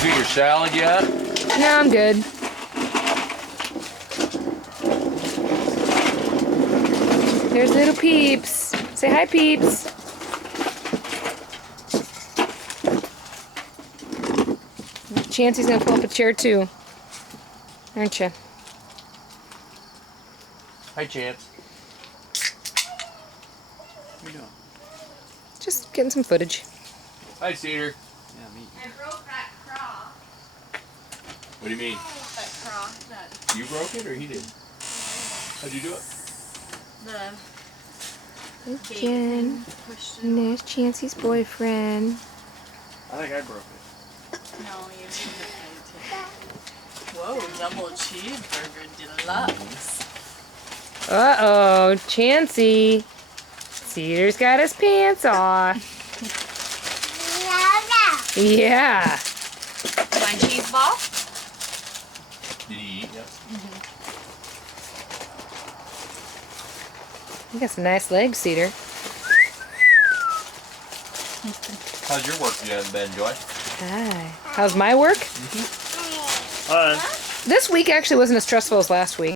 You do your salad yet? No, I'm good. There's little Peeps. Say hi, Peeps. Chancey's gonna pull up a chair too, aren't you? Hi, Chance. What are you doing? Just getting some footage. Hi, Cedar. Yeah, me. I broke that craw. What do you mean? That craw. That You broke it or he did? How'd you do it? the Hey, Jen. pushed it. And there's Chancey's boyfriend. I think I broke it. No, you didn't. Whoa, double cheeseburger deluxe. Uh-oh, Chancey. Cedar's got his pants off. Yeah. My cheese ball? Did he eat? Yep. You got some nice legs, Cedar. How's your work been, Joy? Hi. How's my work? Alright. This week actually wasn't as stressful as last week.